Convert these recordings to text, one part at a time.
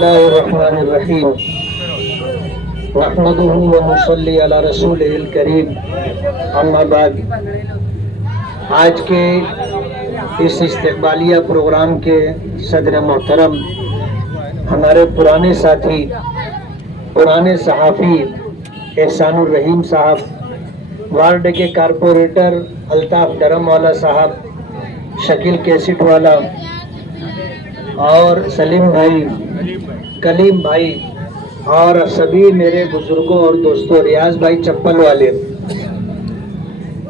बिस्मिल्लाहिर्रहमानिर्रहीम नहमदुहु व नसल्ली अला रसूलिहिल करीम अम्मा बाद। आज के इस इस्तकबालिया प्रोग्राम के सदर मोहतरम हमारे पुराने साथी, पुराने सहाफ़ी एहसानुर रहीम साहब, वार्ड के कारपोरेटर अल्ताफ डरम वाला साहब, शकील कैसेट वाला और सलीम भाई, कलीम भाई और सभी मेरे बुजुर्गों और दोस्तों, रियाज भाई चप्पल वाले,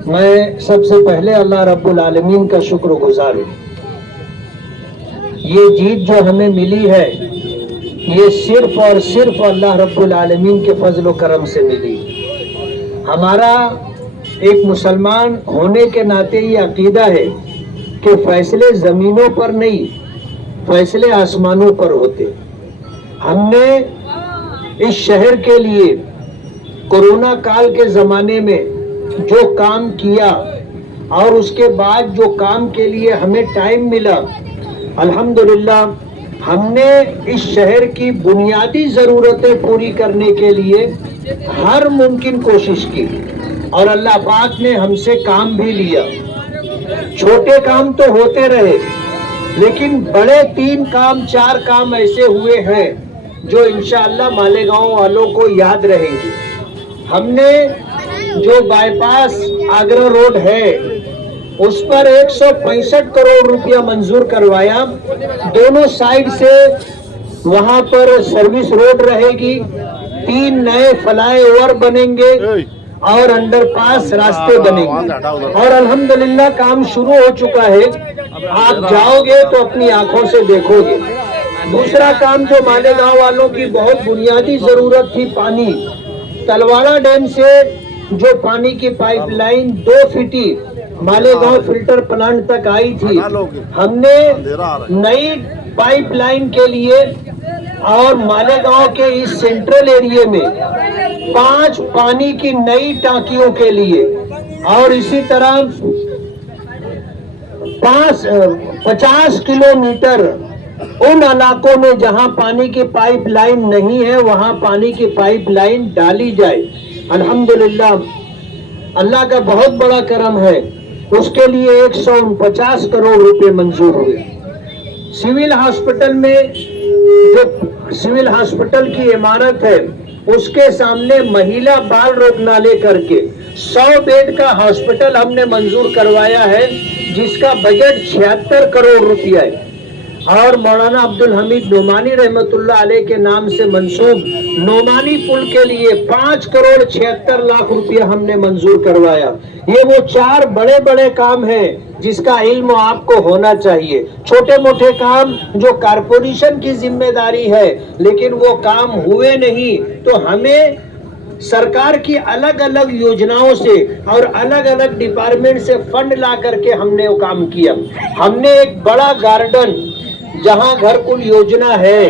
मैं सबसे पहले अल्लाह रब्बुल आलमीन का शुक्रगुजार हूँ। ये जीत जो हमें मिली है ये सिर्फ और सिर्फ अल्लाह रब्बुल आलमीन के फजल व करम से मिली। हमारा एक मुसलमान होने के नाते ये अकीदा है कि फैसले ज़मीनों पर नहीं, फैसले आसमानों पर होते। हमने इस शहर के लिए कोरोना काल के ज़माने में जो काम किया और उसके बाद जो काम के लिए हमें टाइम मिला, अल्हम्दुलिल्लाह हमने इस शहर की बुनियादी ज़रूरतें पूरी करने के लिए हर मुमकिन कोशिश की और अल्लाह पाक ने हमसे काम भी लिया। छोटे काम तो होते रहे, लेकिन बड़े 3 काम 4 काम ऐसे हुए हैं जो इंशाअल्लाह मालेगांव वालों को याद रहेंगे। हमने जो बाईपास आगरा रोड है उस पर 165 करोड़ रुपया मंजूर करवाया। दोनों साइड से वहां पर सर्विस रोड रहेगी, 3 नए फ्लाईओवर बनेंगे और अंडरपास रास्ते बनेंगे और अल्हम्दुलिल्लाह काम शुरू हो चुका है। आप जाओगे तो अपनी आंखों से देखोगे। दूसरा काम जो मालेगांव वालों की बहुत बुनियादी जरूरत थी, पानी, तलवाड़ा डैम से जो पानी की पाइपलाइन 2 फीटी मालेगांव फिल्टर प्लांट तक आई थी, हमने नई पाइपलाइन के लिए और मालेगांव के इस सेंट्रल एरिया में 5 पानी की नई टांकियों के लिए और इसी तरह 50 किलोमीटर उन इलाकों में जहां पानी की पाइपलाइन नहीं है वहां पानी की पाइपलाइन डाली जाए। अल्हम्दुलिल्लाह अल्लाह का बहुत बड़ा करम है, उसके लिए 149 करोड़ रुपए मंजूर हुए। सिविल हॉस्पिटल में जो सिविल हॉस्पिटल की इमारत है उसके सामने महिला बाल रोगनालय करके 100 बेड का हॉस्पिटल हमने मंजूर करवाया है, जिसका बजट 76 करोड़ रुपया है और मौलाना अब्दुल हमीद नोमानी रहमतुल्लाह अलैह के नाम से मंसूब नोमानी पुल के लिए 5 करोड़ 76 लाख रुपया हमने मंजूर करवाया। ये वो 4 बड़े बड़े काम हैं जिसका इल्म आपको होना चाहिए। छोटे मोटे काम जो कारपोरेशन की जिम्मेदारी है, लेकिन वो काम हुए नहीं तो हमें सरकार की अलग अलग योजनाओं से और अलग अलग डिपार्टमेंट से फंड ला करके हमने वो काम किया। हमने एक बड़ा गार्डन जहां घरकुल योजना है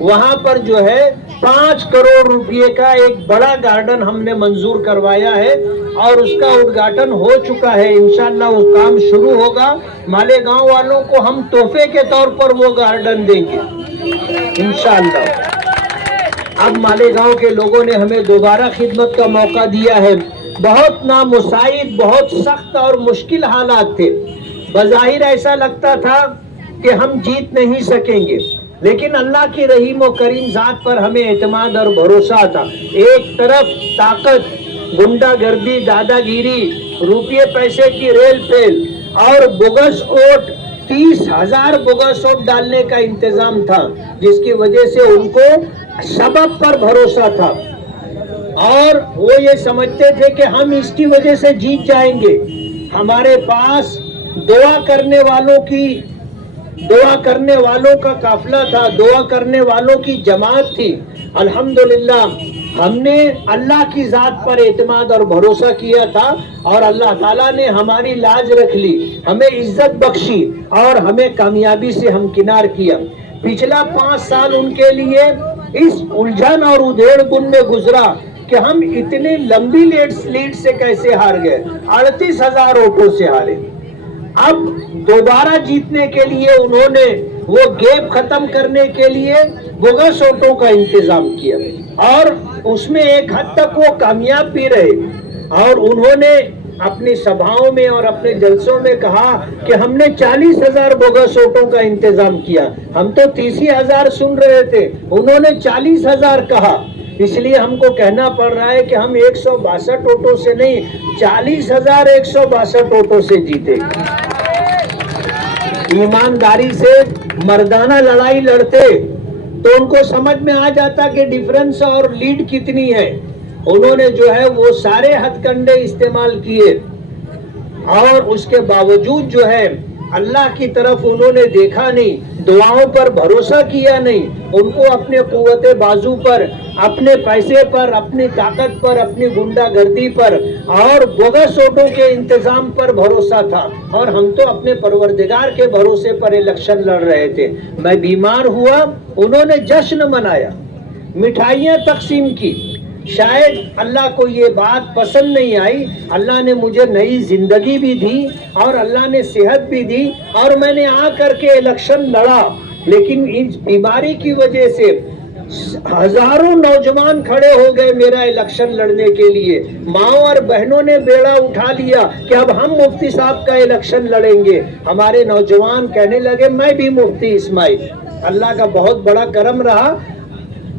वहां पर जो है 5 करोड़ रुपए का एक बड़ा गार्डन हमने मंजूर करवाया है और उसका उद्घाटन हो चुका है। इंशाअल्लाह वो काम शुरू होगा। मालेगांव वालों को हम तोहफे के तौर पर वो गार्डन देंगे इंशाअल्लाह। अब मालेगांव के लोगों ने हमें दोबारा खिदमत का मौका दिया है। बहुत नामुसाइद, बहुत सख्त और मुश्किल हालात थे। बज़ाहिर ऐसा लगता था कि हम जीत नहीं सकेंगे, लेकिन अल्लाह की रहीम और करीम जात पर हमें एतमाद और भरोसा था। एक तरफ ताकत, गुंडागर्दी, दादागिरी, रुपये पैसे की रेल पेल और बोगस वोट, 30,000 बोगस वोट डालने का इंतजाम था, जिसकी वजह से उनको सबब पर भरोसा था और वो ये समझते थे कि हम इसकी वजह से जीत जाएंगे। हमारे पास दुआ करने वालों का काफिला था, दुआ करने वालों की जमात थी। अल्हम्दुलिल्लाह हमने अल्लाह की जात पर एतमाद और भरोसा किया था और अल्लाह ताला ने हमारी लाज रख ली, हमें इज्जत बख्शी और हमें कामयाबी से हमकिनार किया। पिछला 5 साल उनके लिए इस उलझन और उधेड़बुन में गुजरा कि हम इतने लंबी लीड से कैसे हार गए, 38,000 वोटों से हारे। अब दोबारा जीतने के लिए उन्होंने وہ گیپ ختم کرنے کے لیے بوگس ووٹوں کا انتظام کیا اور اس میں ایک حد تک وہ کامیاب بھی رہے اور انہوں نے اپنی سبھاؤں میں اور اپنے جلسوں میں کہا کہ ہم نے 40,000 بوگس ووٹوں کا انتظام کیا. ہم تو 30,000 سن رہے تھے, انہوں نے 40,000 کہا. اس لیے ہم کو کہنا پڑ رہا ہے کہ ہم 162 ووٹوں سے نہیں 40,162 ووٹوں سے جیتے. ایمانداری سے مردانہ لڑائی لڑتے تو ان کو سمجھ میں آ جاتا کہ ڈیفرنس اور لیڈ کتنی ہے. انہوں نے جو ہے وہ سارے ہتھ کنڈے استعمال کیے اور اس کے باوجود جو ہے اللہ کی طرف انہوں نے دیکھا نہیں, دعاؤں پر بھروسہ کیا نہیں. ان کو اپنے قوت بازو پر, اپنے پیسے پر, اپنی طاقت پر, اپنی گنڈا گردی پر اور بوگس ووٹوں کے انتظام پر بھروسہ تھا اور ہم تو اپنے پروردگار کے بھروسے پر الیکشن لڑ رہے تھے. میں بیمار ہوا, انہوں نے جشن منایا, مٹھائیاں تقسیم کی. شاید اللہ کو یہ بات پسند نہیں آئی. اللہ نے مجھے نئی زندگی بھی دی اور اللہ نے صحت بھی دی اور میں نے آ کر کے الیکشن لڑا, لیکن اس بیماری کی وجہ سے ہزاروں نوجوان کھڑے ہو گئے میرا الیکشن لڑنے کے لیے. ماں اور بہنوں نے بیڑا اٹھا لیا کہ اب ہم مفتی صاحب کا الیکشن لڑیں گے. ہمارے نوجوان کہنے لگے میں بھی مفتی اسماعیل. اللہ کا بہت بڑا کرم رہا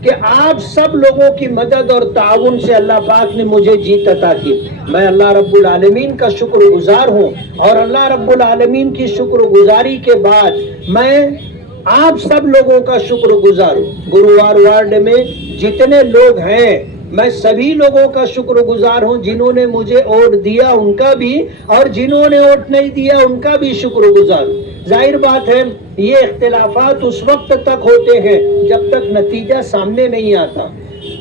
کہ آپ سب لوگوں کی مدد اور تعاون سے اللہ پاک نے مجھے جیت عطا کی. میں اللہ رب العالمین کا شکر گزار ہوں اور اللہ رب العالمین کی شکر گزاری کے بعد میں آپ سب لوگوں کا شکر گزار ہوں. گرووار وارڈ میں جتنے لوگ ہیں میں سبھی لوگوں کا شکر گزار ہوں. جنہوں نے مجھے ووٹ دیا ان کا بھی اور جنہوں نے ووٹ نہیں دیا ان کا بھی شکر گزار ہوں. ظاہر بات ہے یہ اختلافات اس وقت تک ہوتے ہیں جب تک نتیجہ سامنے نہیں آتا,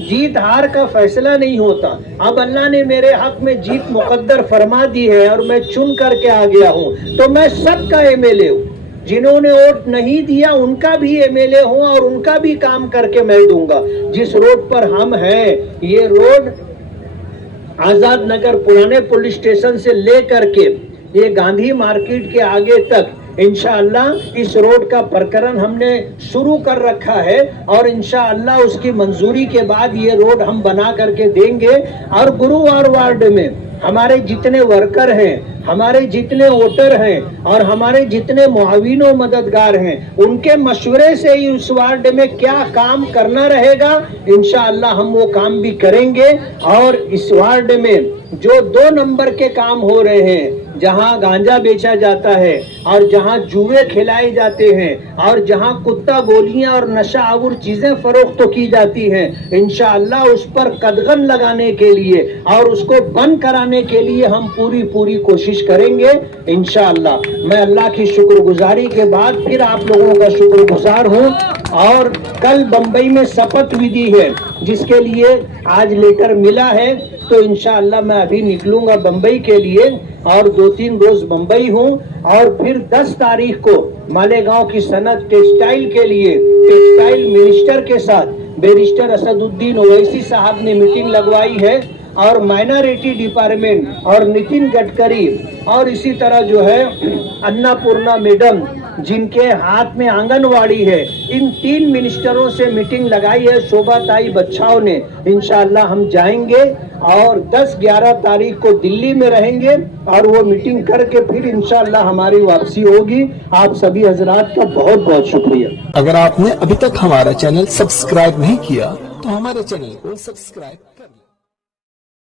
جیت ہار کا فیصلہ نہیں ہوتا. اب اللہ نے میرے حق میں جیت مقدر فرما دی ہے اور میں چن کر کے آ گیا ہوں تو میں سب کا ایم ایل اے ہوں. جنہوں نے ووٹ نہیں دیا ان کا بھی ایم ایل اے ہوں اور ان کا بھی کام کر کے میں دوں گا. جس روڈ پر ہم ہیں یہ روڈ آزاد نگر پرانے پولیس اسٹیشن سے لے کر کے یہ گاندھی مارکیٹ کے آگے تک انشاءاللہ اس روڈ کا پرکرن ہم نے شروع کر رکھا ہے اور انشاءاللہ اس کی منظوری کے بعد یہ روڈ ہم بنا کر کے دیں گے. اور گرووار وارڈ میں ہمارے جتنے ورکر ہیں, ہمارے جتنے ووٹر ہیں اور ہمارے جتنے معاون و مددگار ہیں ان کے مشورے سے ہی اس وارڈ میں کیا کام کرنا رہے گا انشاءاللہ ہم وہ کام بھی کریں گے. اور اس وارڈ میں جو 2 نمبر کے کام ہو رہے ہیں, جہاں گانجا بیچا جاتا ہے اور جہاں جوئے کھلائے جاتے ہیں اور جہاں کتا گولیاں اور نشہ آور چیزیں فروخت کی جاتی ہیں, انشاءاللہ اس پر قدغن لگانے کے لیے اور اس کو بند کرانے کے لیے ہم پوری کوشش کریں گے انشاءاللہ. میں اللہ کی شکر گزاری کے بعد پھر آپ لوگوں کا شکر گزار ہوں. اور کل بمبئی میں شپتھ ودھی ہے جس کے لیے آج لیٹر ملا ہے تو انشاءاللہ میں ابھی نکلوں گا بمبئی کے لیے اور 2-3 روز بمبئی ہوں اور پھر 10 تاریخ کو مالیگاؤں کی صنعت ٹیکسٹائل کے لیے ٹیکسٹائل منسٹر کے ساتھ بیرسٹر اسد الدین اویسی صاحب نے میٹنگ لگوائی ہے اور مائنارٹی ڈپارٹمنٹ اور نتن گڈکری اور اسی طرح جو ہے انا پورنا میڈم جن کے ہاتھ میں آنگن واڑی ہے, ان 3 منسٹروں سے میٹنگ لگائی ہے شوبھا تائی بچاؤ نے. انشاءاللہ ہم جائیں گے اور 10-11 تاریخ کو دلی میں رہیں گے اور وہ میٹنگ کر کے پھر انشاءاللہ ہماری واپسی ہوگی. آپ سبھی حضرات کا بہت بہت شکریہ. اگر آپ نے ابھی تک ہمارا چینل سبسکرائب نہیں کیا تو ہمارے چینل کو سبسکرائب کر لیں.